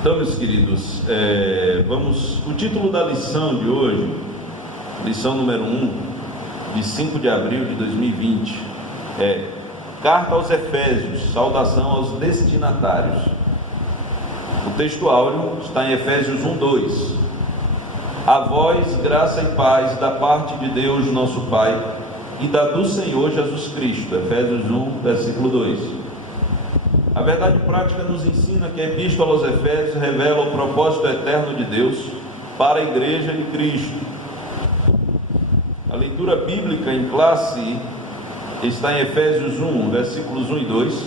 Então, meus queridos, o título da lição de hoje, lição número 1, de 5 de abril de 2020, é Carta aos Efésios, saudação aos destinatários. O texto áureo está em Efésios 1:2. A vós, graça e paz da parte de Deus, nosso Pai, e da do Senhor Jesus Cristo. Efésios 1, versículo 2. A verdade prática nos ensina que a Epístola aos Efésios revela o propósito eterno de Deus para a Igreja de Cristo. A leitura bíblica em classe está em Efésios 1, versículos 1 e 2,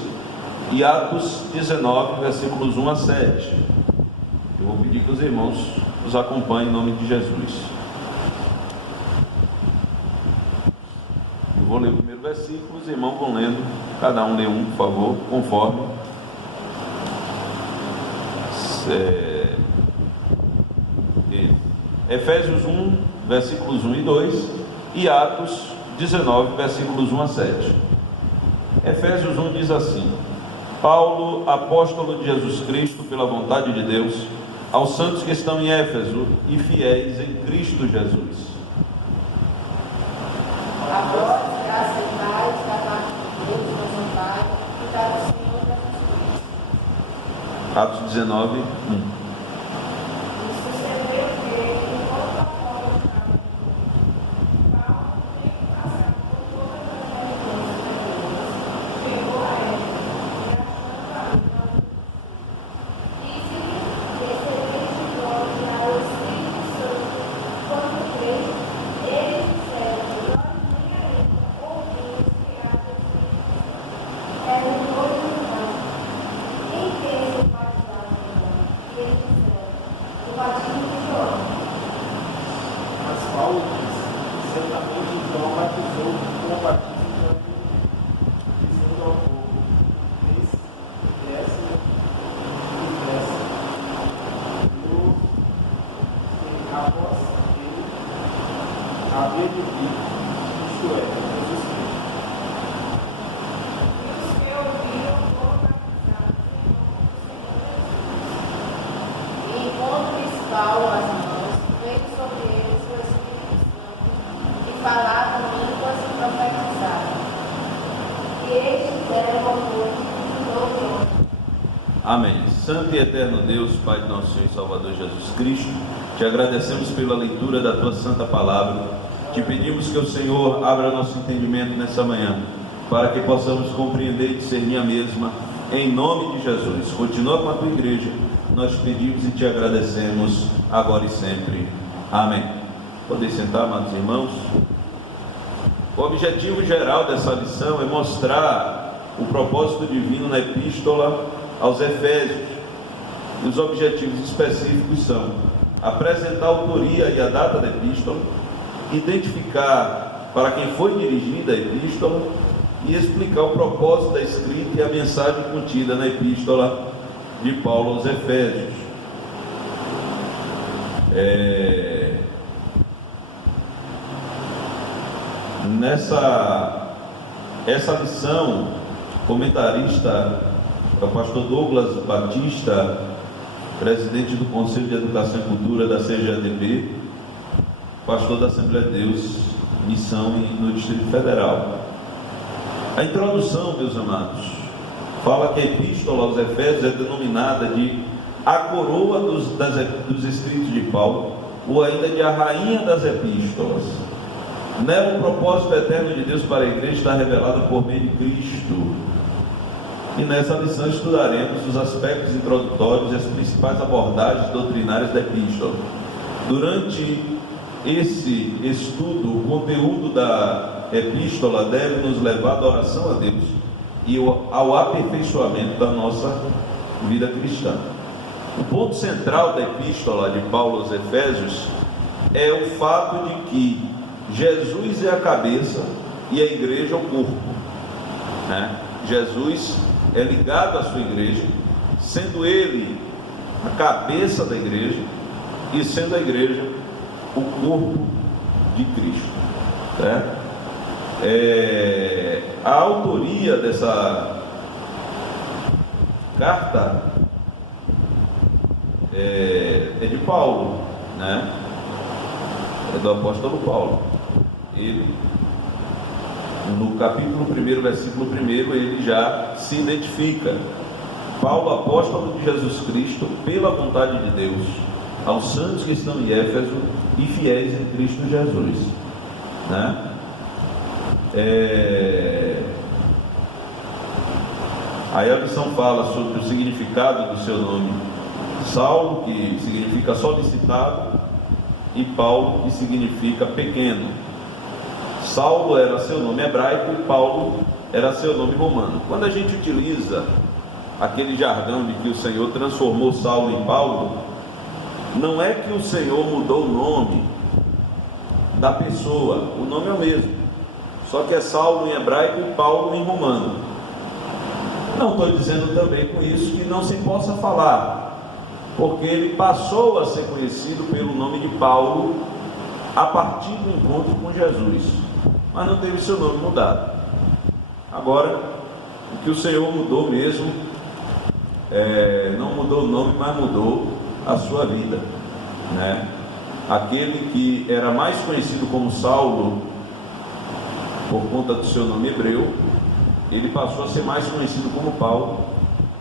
e Atos 19, versículos 1 a 7. Eu vou pedir que os irmãos nos acompanhem em nome de Jesus. Eu vou ler o primeiro versículo, os irmãos vão lendo, cada um lê um, por favor, conforme Efésios 1, versículos 1 e 2, e Atos 19, versículos 1 a 7. Efésios 1 diz assim: Paulo, apóstolo de Jesus Cristo, pela vontade de Deus, aos santos que estão em Éfeso e fiéis em Cristo Jesus. A vós, graça e paz da parte de Deus, nosso Pai, e da do Senhor Jesus Cristo. Atos 19, 1. Amém. Santo e eterno Deus, Pai de nosso Senhor e Salvador Jesus Cristo, te agradecemos pela leitura da tua santa palavra. Te pedimos que o Senhor abra nosso entendimento nessa manhã, para que possamos compreender e discernir a mesma, em nome de Jesus. Continua com a tua igreja, nós te pedimos e te agradecemos, agora e sempre. Amém. Podem sentar, amados irmãos. O objetivo geral dessa lição é mostrar o propósito divino na Epístola aos Efésios. Os objetivos específicos são apresentar a autoria e a data da Epístola, identificar para quem foi dirigida a Epístola e explicar o propósito da escrita e a mensagem contida na Epístola de Paulo aos Efésios. Essa lição, comentarista é o pastor Douglas Batista, presidente do Conselho de Educação e Cultura da CGADB, pastor da Assembleia de Deus, missão no Distrito Federal. A introdução, meus amados, fala que a Epístola aos Efésios é denominada de a coroa dos escritos de Paulo, ou ainda de a rainha das epístolas. Nela o propósito eterno de Deus para a igreja está revelado por meio de Cristo. E nessa lição estudaremos os aspectos introdutórios e as principais abordagens doutrinárias da Epístola. Durante esse estudo, o conteúdo da Epístola deve nos levar à oração a Deus e ao aperfeiçoamento da nossa vida cristã. O ponto central da Epístola de Paulo aos Efésios é o fato de que Jesus é a cabeça e a igreja é o corpo, né? Jesus é ligado à sua igreja, sendo ele a cabeça da igreja e sendo a igreja o corpo de Cristo, né? A autoria dessa carta é de Paulo, né? É do apóstolo Paulo. Ele, no capítulo 1, versículo 1, ele já se identifica: Paulo, apóstolo de Jesus Cristo, pela vontade de Deus, aos santos que estão em Éfeso e fiéis em Cristo Jesus, né? Aí a lição fala sobre o significado do seu nome: Saulo, que significa solicitado, e Paulo, que significa pequeno. Saulo era seu nome hebraico e Paulo era seu nome romano. Quando a gente utiliza aquele jargão de que o Senhor transformou Saulo em Paulo, não é que o Senhor mudou o nome da pessoa, o nome é o mesmo, só que é Saulo em hebraico e Paulo em romano. Não estou dizendo também com isso que não se possa falar, porque ele passou a ser conhecido pelo nome de Paulo a partir do encontro com Jesus, mas não teve seu nome mudado. Agora, o que o Senhor mudou mesmo, não mudou o nome, mas mudou a sua vida, né? Aquele que era mais conhecido como Saulo por conta do seu nome hebreu, ele passou a ser mais conhecido como Paulo,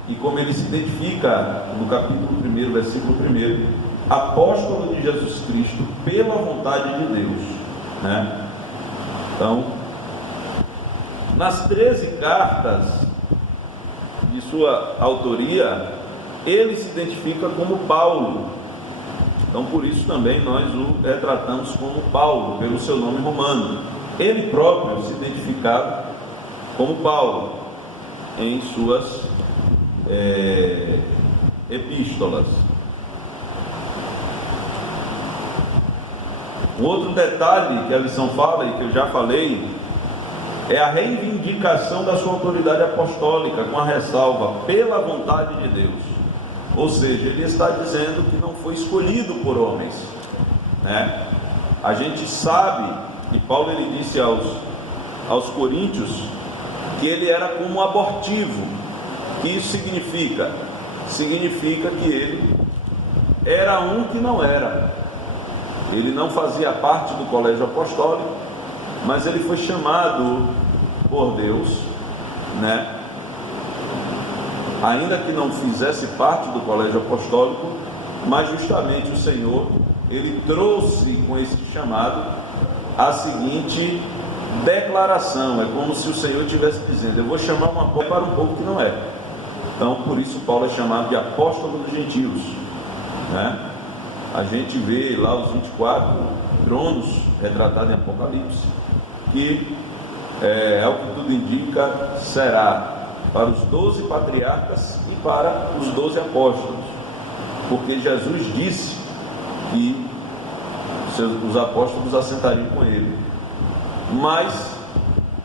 e como ele se identifica no capítulo 1, versículo 1, apóstolo de Jesus Cristo pela vontade de Deus, né? Então, nas 13 cartas de sua autoria, ele se identifica como Paulo. Então, por isso também nós o retratamos como Paulo, pelo seu nome romano. Ele próprio se identificava como Paulo em suas epístolas. Um outro detalhe que a lição fala, e que eu já falei, é a reivindicação da sua autoridade apostólica, com a ressalva: pela vontade de Deus. Ou seja, ele está dizendo que não foi escolhido por homens, né? A gente sabe, e Paulo ele disse aos coríntios, que ele era como um abortivo. O que isso significa? Significa que ele era um que não era. Ele não fazia parte do colégio apostólico, mas ele foi chamado por Deus, né? Ainda que não fizesse parte do colégio apostólico, mas justamente o Senhor, ele trouxe com esse chamado a seguinte declaração. É como se o Senhor estivesse dizendo: eu vou chamar uma coisa para um povo que não é. Então, por isso Paulo é chamado de apóstolo dos gentios, né? A gente vê lá os 24 tronos retratados em Apocalipse, que ao que tudo indica, será para os 12 patriarcas e para os 12 apóstolos, porque Jesus disse que os apóstolos assentariam com ele. Mas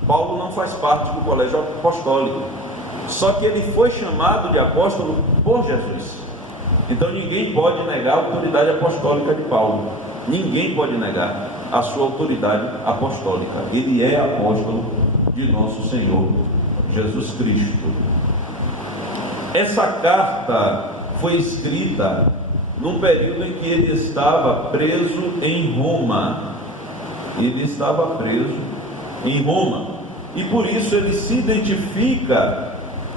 Paulo não faz parte do colégio apostólico, só que ele foi chamado de apóstolo por Jesus. Então ninguém pode negar a autoridade apostólica de Paulo. Ninguém pode negar a sua autoridade apostólica. Ele é apóstolo de nosso Senhor Jesus Cristo. Essa carta foi escrita num período em que ele estava preso em Roma. Ele estava preso em Roma, e por isso ele se identifica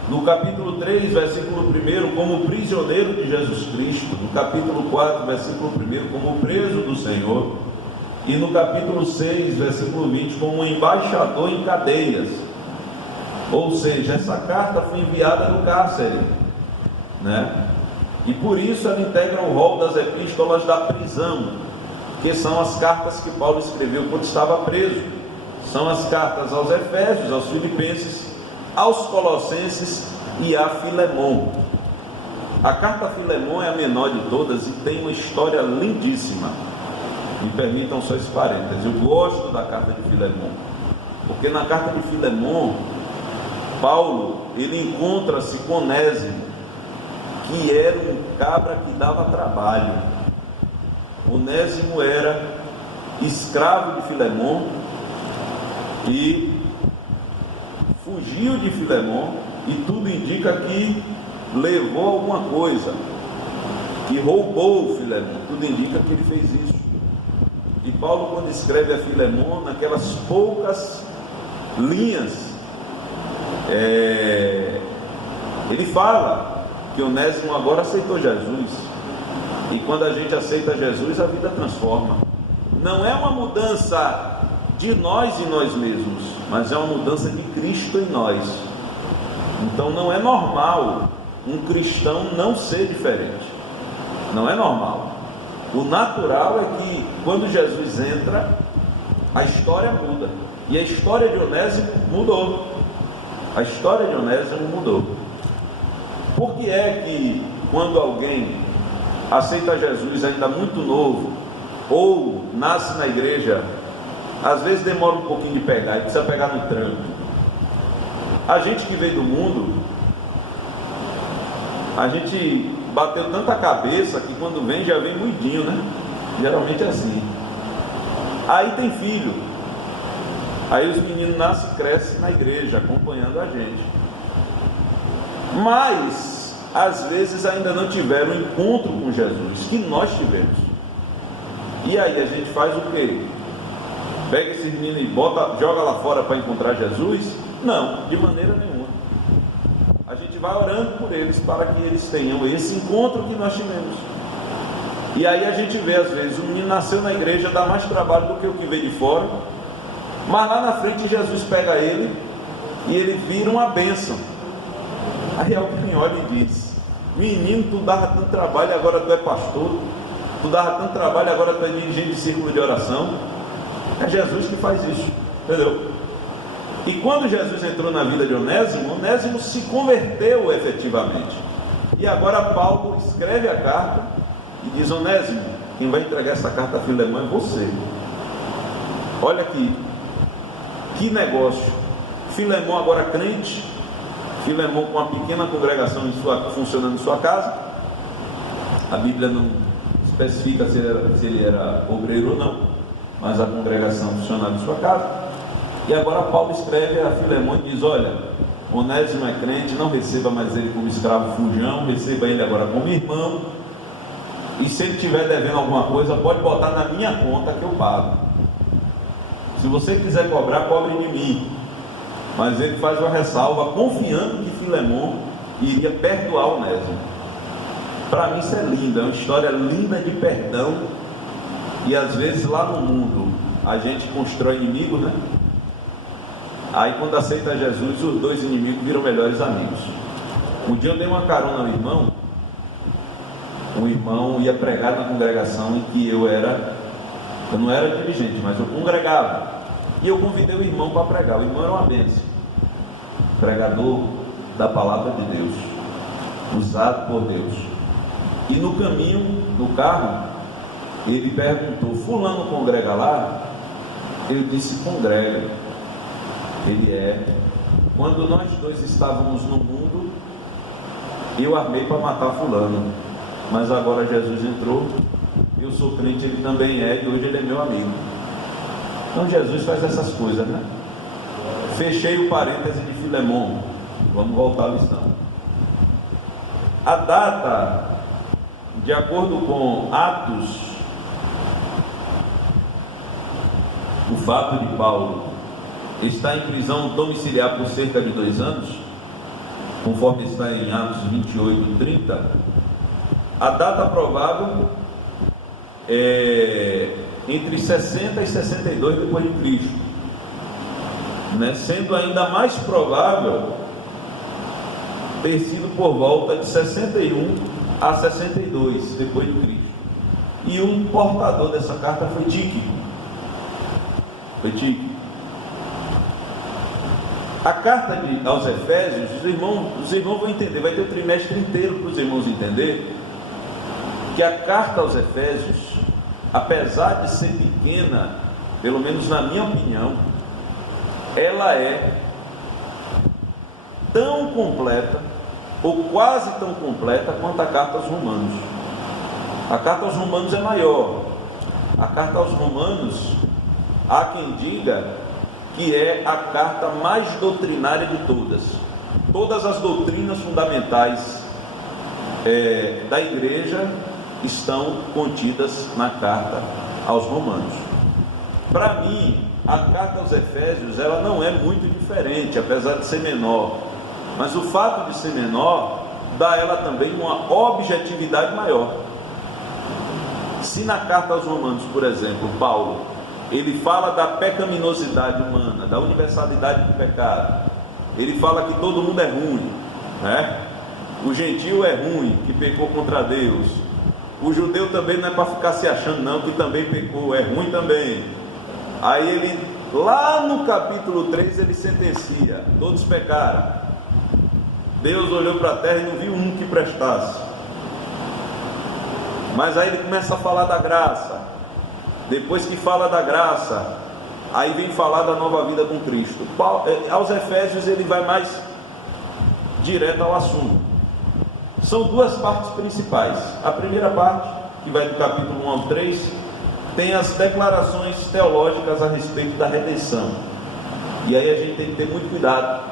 no capítulo 3, versículo 1, como prisioneiro de Jesus Cristo, no capítulo 4, versículo 1, como preso do Senhor, e no capítulo 6, versículo 20, como embaixador em cadeias. Ou seja, essa carta foi enviada no cárcere, né? E por isso ela integra o rol das epístolas da prisão, que são as cartas que Paulo escreveu quando estava preso. São as cartas aos Efésios, aos Filipenses, aos Colossenses e a Filemon. A carta a Filemon é a menor de todas e tem uma história lindíssima. Me permitam só esse parênteses. Eu gosto da carta de Filemon, porque na carta de Filemon, Paulo, ele encontra-se com Onésimo, que era um cabra que dava trabalho. Onésimo era escravo de Filemon e fugiu de Filemon, e tudo indica que levou alguma coisa. que roubou Filemon. Tudo indica que ele fez isso. E Paulo, quando escreve a Filemon, naquelas poucas linhas, ele fala que Onésimo agora aceitou Jesus. E quando a gente aceita Jesus, a vida transforma. Não é uma mudança de nós em nós mesmos, mas é uma mudança de Cristo em nós. Então não é normal um cristão não ser diferente. Não é normal. O natural é que quando Jesus entra, a história muda. E a história de Onésimo mudou. A história de Onésimo mudou. Por que é que quando alguém aceita Jesus ainda muito novo, ou nasce na igreja, às vezes demora um pouquinho de pegar, e precisa pegar no tranco? A gente que veio do mundo, a gente bateu tanta cabeça que quando vem, já vem moidinho, né? Geralmente é assim. Aí tem filho, aí os meninos nascem e crescem na igreja, acompanhando a gente, mas às vezes ainda não tiveram um encontro com Jesus, que nós tivemos. E aí a gente faz o quê? Pega esses meninos e joga lá fora para encontrar Jesus? Não, de maneira nenhuma. A gente vai orando por eles para que eles tenham esse encontro que nós tivemos. E aí a gente vê, às vezes, o menino nasceu na igreja, dá mais trabalho do que o que veio de fora, mas lá na frente Jesus pega ele e ele vira uma bênção. Aí alguém olha e diz: menino, tu dava tanto trabalho, agora tu é pastor. Tu dava tanto trabalho, agora tu é dirigente de círculo de oração. É Jesus que faz isso, entendeu? E quando Jesus entrou na vida de Onésimo, Onésimo se converteu efetivamente. E agora Paulo escreve a carta e diz: Onésimo, quem vai entregar essa carta a Filemon é você. Olha aqui, que negócio. Filemon agora crente, Filemon com uma pequena congregação funcionando em sua casa. A Bíblia não especifica se ele era obreiro ou não, mas a congregação funcionava em sua casa. E agora Paulo escreve a Filemon e diz: olha, Onésimo é crente, não receba mais ele como escravo fujão, receba ele agora como irmão, e se ele estiver devendo alguma coisa, pode botar na minha conta que eu pago. Se você quiser cobrar, cobre de mim. Mas ele faz uma ressalva, confiando que Filemon iria perdoar Onésimo. Para mim isso é lindo, é uma história linda de perdão. E às vezes lá no mundo a gente constrói inimigos, né? Aí quando aceita Jesus, os dois inimigos viram melhores amigos. Um dia eu dei uma carona ao irmão. Um irmão ia pregar na congregação em que eu não era dirigente, mas eu congregava. E eu convidei o irmão para pregar. O irmão era uma bênção, pregador da palavra de Deus, usado por Deus. E no caminho, no carro, ele perguntou: fulano congrega lá? Eu disse: congrega. Ele é. Quando nós dois estávamos no mundo, eu armei para matar fulano, mas agora Jesus entrou, eu sou crente, ele também é, e hoje ele é meu amigo. Então Jesus faz essas coisas, né? Fechei o parêntese de Filemon. Vamos voltar à lição. A data, de acordo com Atos, o fato de Paulo está em prisão domiciliar por cerca de 2 anos, conforme está em Atos 28, 30, a data provável é entre 60 e 62 depois de Cristo, né? Sendo ainda mais provável ter sido por volta de 61 a 62 depois de Cristo. E um portador dessa carta foi Tíquico. A carta aos Efésios, os irmãos vão entender, vai ter o trimestre inteiro para os irmãos entender que a carta aos Efésios, apesar de ser pequena, pelo menos na minha opinião, ela é tão completa, ou quase tão completa, quanto a carta aos Romanos. A carta aos Romanos é maior. A carta aos Romanos, há quem diga que é a carta mais doutrinária de todas. Todas as doutrinas fundamentais da igreja estão contidas na carta aos Romanos. Para mim, a carta aos Efésios, ela não é muito diferente, apesar de ser menor, mas o fato de ser menor dá a ela também uma objetividade maior. Se na carta aos Romanos, por exemplo, Paulo, ele fala da pecaminosidade humana, da universalidade do pecado, ele fala que todo mundo é ruim, né? O gentio é ruim, que pecou contra Deus. O judeu também não é para ficar se achando não, que também pecou, é ruim também. Aí ele, lá no capítulo 3, ele sentencia: todos pecaram. Deus olhou para a terra e não viu um que prestasse. Mas aí ele começa a falar da graça. Depois que fala da graça, aí vem falar da nova vida com Cristo. Aos Efésios ele vai mais direto ao assunto. São duas partes principais. A primeira parte, que vai do capítulo 1 ao 3, tem as declarações teológicas a respeito da redenção. E aí a gente tem que ter muito cuidado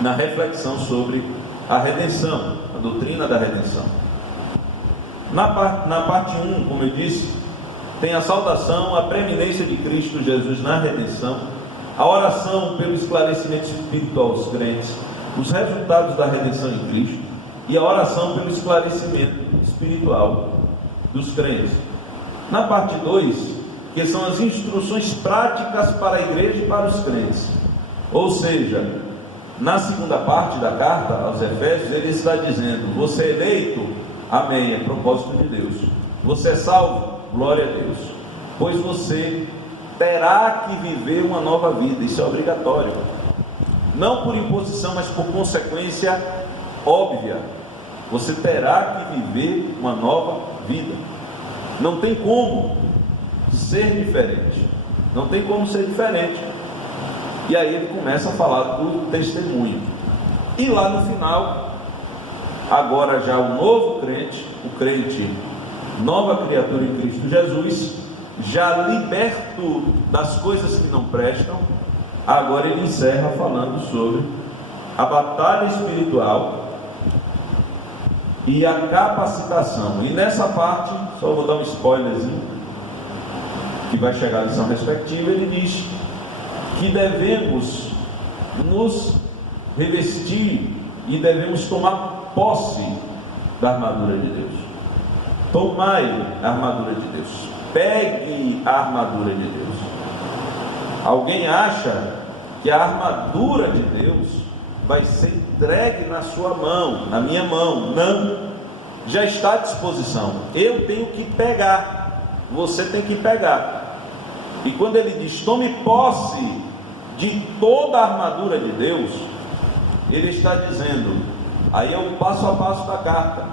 na reflexão sobre a redenção, a doutrina da redenção. Na parte 1, como eu disse, tem a saudação, a preeminência de Cristo Jesus na redenção, a oração pelo esclarecimento espiritual aos crentes, os resultados da redenção em Cristo e a oração pelo esclarecimento espiritual dos crentes. Na parte 2, que são as instruções práticas para a igreja e para os crentes. Ou seja, na segunda parte da carta aos Efésios, ele está dizendo: você é eleito, amém, é propósito de Deus. Você é salvo, glória a Deus. Pois você terá que viver uma nova vida, isso é obrigatório. Não por imposição, mas por consequência óbvia. Você terá que viver uma nova vida. Não tem como ser diferente. Não tem como ser diferente. E aí ele começa a falar do testemunho. E lá no final, agora já o novo crente, o crente nova criatura em Cristo Jesus, já liberto das coisas que não prestam, agora ele encerra falando sobre a batalha espiritual e a capacitação. E nessa parte, só vou dar um spoilerzinho, que vai chegar à lição respectiva, ele diz que devemos nos revestir e devemos tomar posse da armadura de Deus. Tomai a armadura de Deus, pegue a armadura de Deus. Alguém acha que a armadura de Deus vai ser entregue na sua mão, na minha mão? Não, já está à disposição. Eu tenho que pegar, você tem que pegar. E quando ele diz tome posse de toda a armadura de Deus, ele está dizendo, aí é o passo a passo da carta: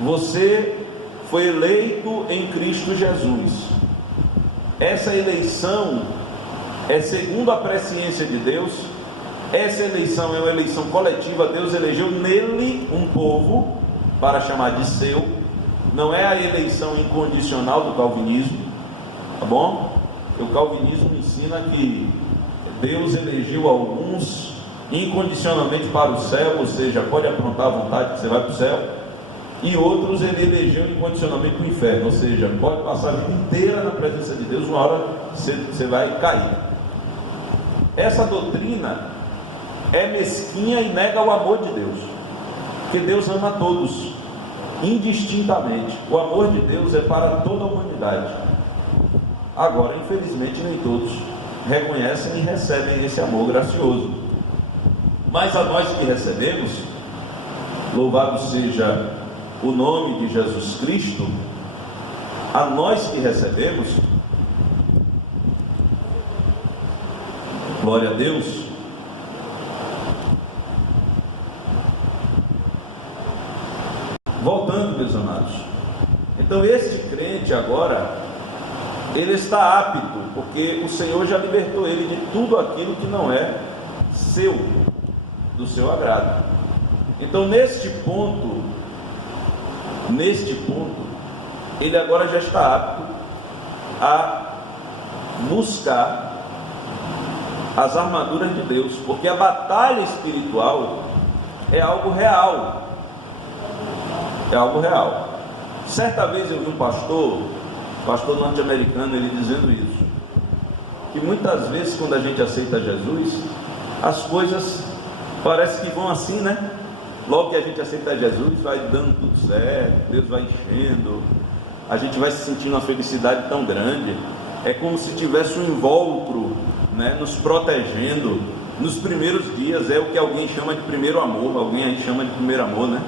você foi eleito em Cristo Jesus. Essa eleição é segundo a presciência de Deus. Essa eleição é uma eleição coletiva. Deus elegeu nele um povo para chamar de seu. Não é a eleição incondicional do calvinismo, tá bom? O calvinismo ensina que Deus elegeu alguns incondicionalmente para o céu, ou seja, pode aprontar à vontade que você vai para o céu, e outros ele elegeu incondicionalmente para o inferno, ou seja, pode passar a vida inteira na presença de Deus, uma hora você vai cair. Essa doutrina é mesquinha e nega o amor de Deus, porque Deus ama a todos indistintamente. O amor de Deus é para toda a humanidade. Agora, infelizmente, nem todos reconhecem e recebem esse amor gracioso. Mas a nós que recebemos, louvado seja o nome de Jesus Cristo, a nós que recebemos, glória a Deus, voltando, meus amados, então este crente agora, ele está apto, porque o Senhor já libertou ele de tudo aquilo que não é seu, do seu agrado. Então neste ponto, ele agora já está apto a buscar as armaduras de Deus, porque a batalha espiritual é algo real. É algo real. Certa vez eu vi um pastor norte-americano, ele dizendo isso, que muitas vezes quando a gente aceita Jesus, as coisas parece que vão assim, né? Logo que a gente aceita Jesus, vai dando tudo certo, Deus vai enchendo, a gente vai se sentindo uma felicidade tão grande, é como se tivesse um invólucro, né, nos protegendo. Nos primeiros dias é o que alguém chama de primeiro amor, alguém aí chama de primeiro amor, né?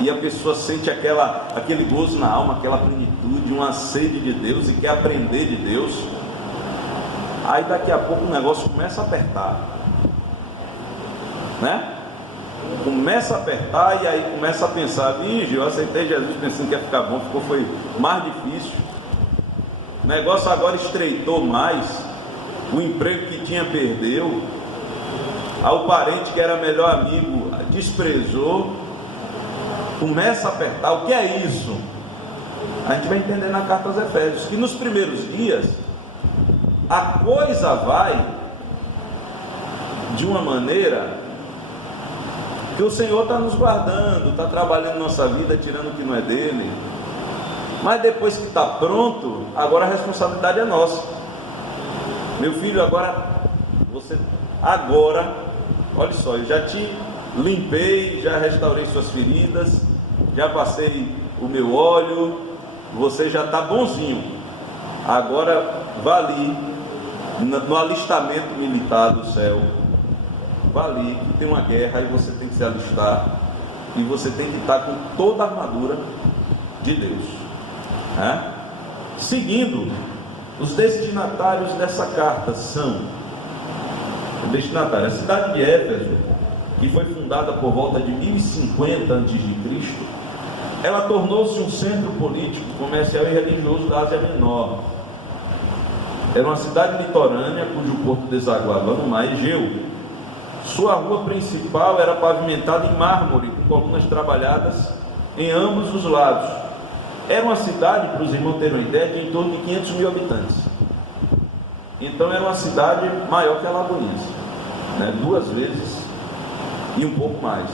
E a pessoa sente aquele gozo na alma, aquela plenitude, uma sede de Deus e quer aprender de Deus. Aí daqui a pouco o negócio começa a apertar, né? Começa a apertar e aí começa a pensar, eu aceitei Jesus pensando que ia ficar bom, foi mais difícil. O negócio agora estreitou mais, o emprego que tinha perdeu, o parente que era melhor amigo desprezou, começa a apertar. O que é isso? A gente vai entender na carta aos Efésios, que nos primeiros dias a coisa vai de uma maneira que o Senhor está nos guardando, está trabalhando nossa vida, tirando o que não é dele, mas depois que está pronto, agora a responsabilidade é nossa. Meu filho, olha só, eu já te limpei, já restaurei suas feridas, já passei o meu óleo, você já está bonzinho, agora vá ali no alistamento militar do céu, vá ali que tem uma guerra e você tem que se alistar, e você tem que estar com toda a armadura de Deus, né? Seguindo, os destinatários dessa carta são a cidade de Éfeso, que foi fundada por volta de 1050 a.C., ela tornou-se um centro político, comercial e religioso da Ásia Menor. Era uma cidade litorânea cujo porto desaguava no mar Egeu. Sua rua principal era pavimentada em mármore, com colunas trabalhadas em ambos os lados. Era uma cidade, para os irmãos terem uma ideia, de em torno de 500 mil habitantes. Então era uma cidade maior que Alagoinhas, né? 2 vezes e um pouco mais.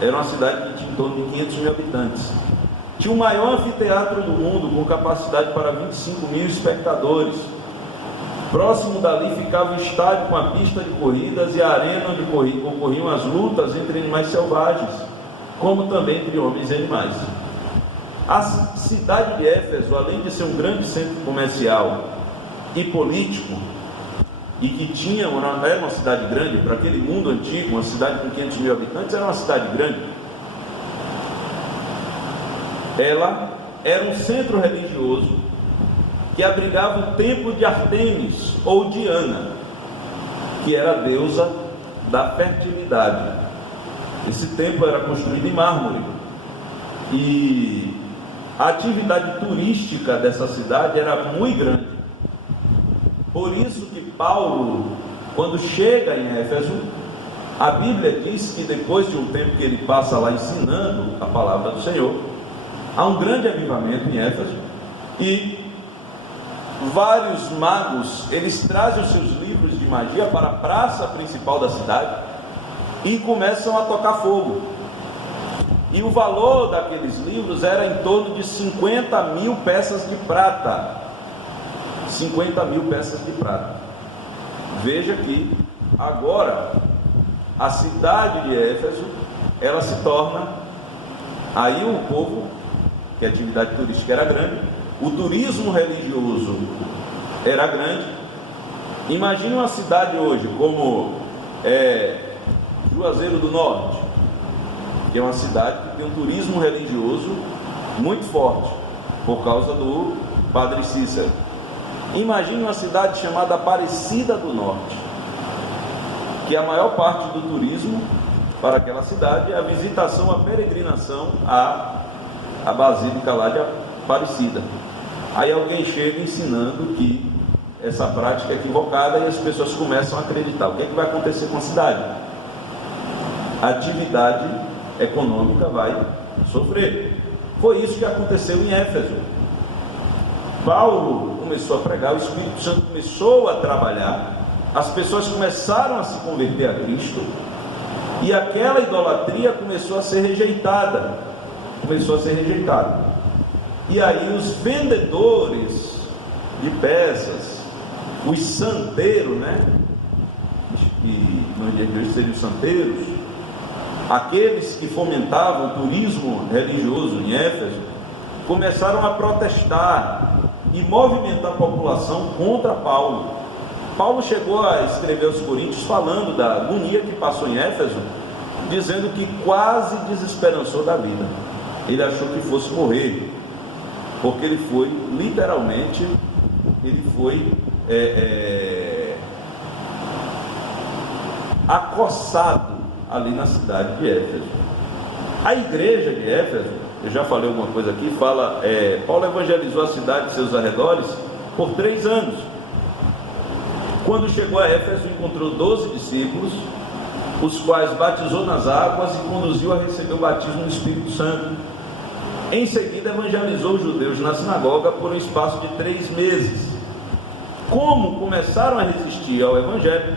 Era uma cidade que tinha em torno de 500 mil habitantes. Tinha o maior anfiteatro do mundo, com capacidade para 25 mil espectadores. Próximo dali ficava o estádio com a pista de corridas e a arena onde ocorriam as lutas entre animais selvagens, como também entre homens e animais. A cidade de Éfeso, além de ser um grande centro comercial e político, e que não era uma cidade grande, para aquele mundo antigo, uma cidade com 500 mil habitantes, era uma cidade grande. Ela era um centro religioso que abrigava o templo de Artemis ou Diana, que era a deusa da fertilidade. Esse templo era construído em mármore e a atividade turística dessa cidade era muito grande. Por isso que Paulo, quando chega em Éfeso, a Bíblia diz que depois de um tempo que ele passa lá ensinando a palavra do Senhor, há um grande avivamento em Éfeso e vários magos, eles trazem os seus livros de magia para a praça principal da cidade e começam a tocar fogo. E o valor daqueles livros era em torno de 50 mil peças de prata. 50 mil peças de prata. Veja que agora a cidade de Éfeso, ela se torna, aí o povo, que a atividade turística era grande, o turismo religioso era grande. Imagine uma cidade hoje como Juazeiro do Norte, que é uma cidade que tem um turismo religioso muito forte, por causa do Padre Cícero. Imagine uma cidade chamada Aparecida do Norte, que a maior parte do turismo para aquela cidade é a visitação, a peregrinação à Basílica lá de Aparecida. Aí alguém chega ensinando que essa prática é equivocada e as pessoas começam a acreditar. O que é que vai acontecer com a cidade? A atividade econômica vai sofrer. Foi isso que aconteceu em Éfeso. Paulo começou a pregar, o Espírito Santo começou a trabalhar, as pessoas começaram a se converter a Cristo e aquela idolatria começou a ser rejeitada. E aí os vendedores de peças, os santeiros, né? Que no dia de hoje seriam os santeiros, aqueles que fomentavam o turismo religioso em Éfeso, começaram a protestar e movimentar a população contra Paulo. Paulo chegou a escrever aos Coríntios falando da agonia que passou em Éfeso, dizendo que quase desesperançou da vida. Ele achou que fosse morrer, porque ele foi, literalmente, acossado ali na cidade de Éfeso. A igreja de Éfeso, eu já falei alguma coisa aqui, Paulo evangelizou a cidade e seus arredores por 3 anos. Quando chegou a Éfeso, encontrou 12 discípulos, os quais batizou nas águas e conduziu a receber o batismo do Espírito Santo. Em seguida, evangelizou os judeus na sinagoga por um espaço de 3 meses. Como começaram a resistir ao evangelho,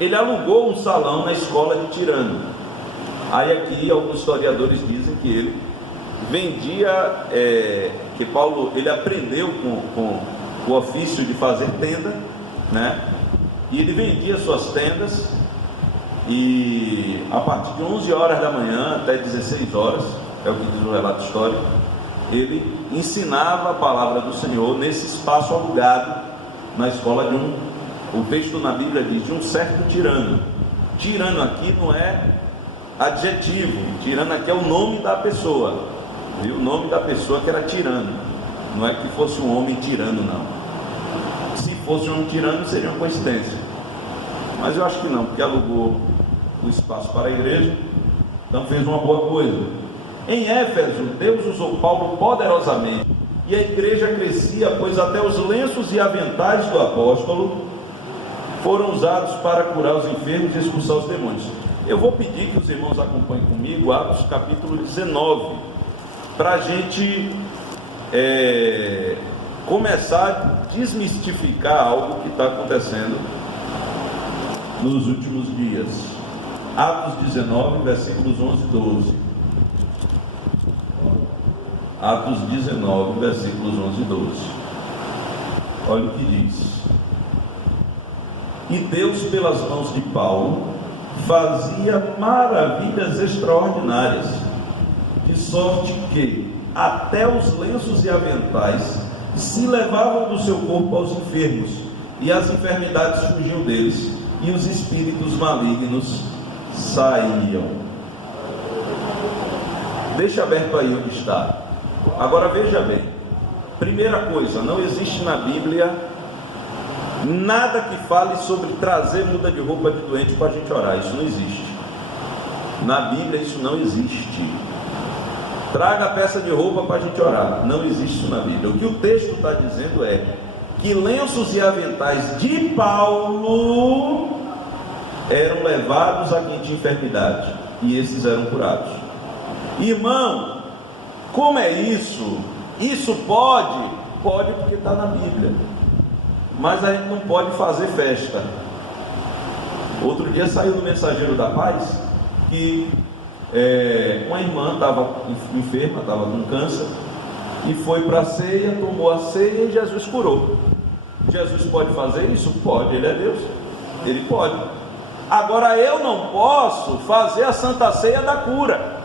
ele alugou um salão na escola de Tirano. Aí aqui alguns historiadores dizem que ele vendia, que Paulo, ele aprendeu com o ofício de fazer tenda, né? E ele vendia suas tendas, e a partir de 11 horas da manhã até 16 horas, é o que diz o relato histórico, ele ensinava a palavra do Senhor nesse espaço alugado na escola de o texto na Bíblia diz, de um certo tirano. Tirano aqui não é adjetivo, tirano aqui é o nome da pessoa, viu? O nome da pessoa que era tirano, não é que fosse um homem tirano, não. Se fosse um tirano seria uma coincidência, mas eu acho que não, porque alugou o espaço para a igreja, então fez uma boa coisa. Em Éfeso, Deus usou Paulo poderosamente, e a igreja crescia, pois até os lenços e aventais do apóstolo foram usados para curar os enfermos e expulsar os demônios. Eu vou pedir que os irmãos acompanhem comigo Atos capítulo 19, para a gente começar a desmistificar algo que está acontecendo nos últimos dias. Atos 19, versículos 11 e 12. Atos 19, versículos 11 e 12. Olha o que diz. E Deus, pelas mãos de Paulo, fazia maravilhas extraordinárias, de sorte que até os lenços e aventais se levavam do seu corpo aos enfermos, e as enfermidades fugiam deles, e os espíritos malignos saíam. Deixa aberto aí onde está. Agora veja bem, primeira coisa, não existe na Bíblia nada que fale sobre trazer muda de roupa de doente para a gente orar. Isso não existe. Na Bíblia isso não existe. Traga a peça de roupa para a gente orar. Não existe isso na Bíblia. O que o texto está dizendo é que lenços e aventais de Paulo eram levados a quem tinha enfermidade, e esses eram curados. Irmão, como é isso? Isso pode porque está na Bíblia, mas a gente não pode fazer festa. Outro dia saiu no Mensageiro da Paz que uma irmã estava enferma, estava com câncer, e foi para a ceia, tomou a ceia e Jesus curou. Jesus pode fazer isso? Pode, Ele é Deus, Ele pode. Agora eu não posso fazer a Santa Ceia da cura,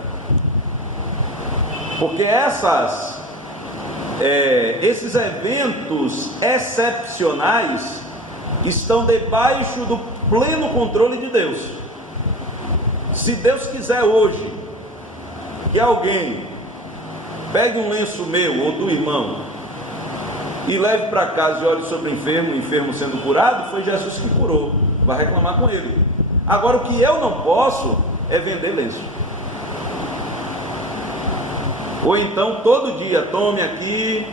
porque esses eventos excepcionais estão debaixo do pleno controle de Deus. Se Deus quiser hoje que alguém pegue um lenço meu ou do irmão e leve para casa e ore sobre o enfermo sendo curado, foi Jesus que curou, vai reclamar com ele. Agora o que eu não posso é vender lenço. Ou então todo dia tome aqui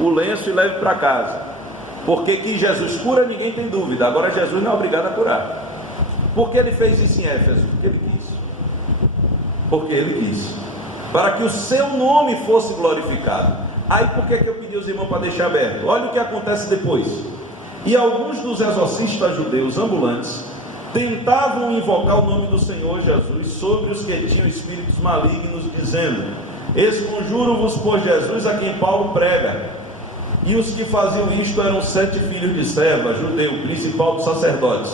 o lenço e leve para casa, porque que Jesus cura ninguém tem dúvida. Agora Jesus não é obrigado a curar. Por que ele fez isso em Éfeso? Porque ele quis, para que o seu nome fosse glorificado. Aí por que eu pedi aos irmãos para deixar aberto? Olha o que acontece depois. E alguns dos exorcistas judeus ambulantes tentavam invocar o nome do Senhor Jesus sobre os que tinham espíritos malignos, dizendo: Esconjuro-vos por Jesus, a quem Paulo prega. E os que faziam isto eram 7 filhos de Seva, judeu, principal dos sacerdotes.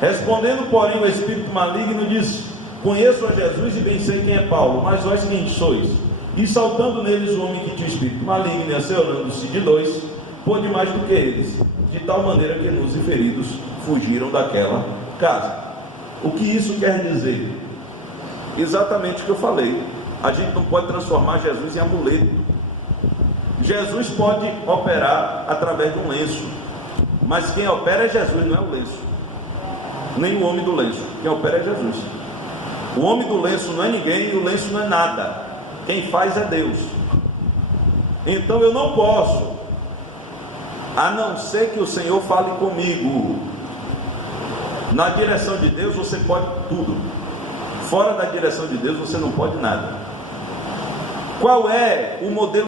Respondendo, porém, o espírito maligno disse: conheço a Jesus e bem sei quem é Paulo, mas vós quem sois? E saltando neles o homem que tinha o espírito maligno, e asseorando-se de 2, pôde mais do que eles, de tal maneira que nus e feridos fugiram daquela casa. O que isso quer dizer? Exatamente o que eu falei. A gente não pode transformar Jesus em amuleto. Jesus pode operar através de um lenço, mas quem opera é Jesus, não é o lenço, nem o homem do lenço. Quem opera é Jesus. O homem do lenço não é ninguém e o lenço não é nada. Quem faz é Deus. Então eu não posso, a não ser que o Senhor fale comigo. Na direção de Deus você pode tudo, fora da direção de Deus você não pode nada. Qual é o modelo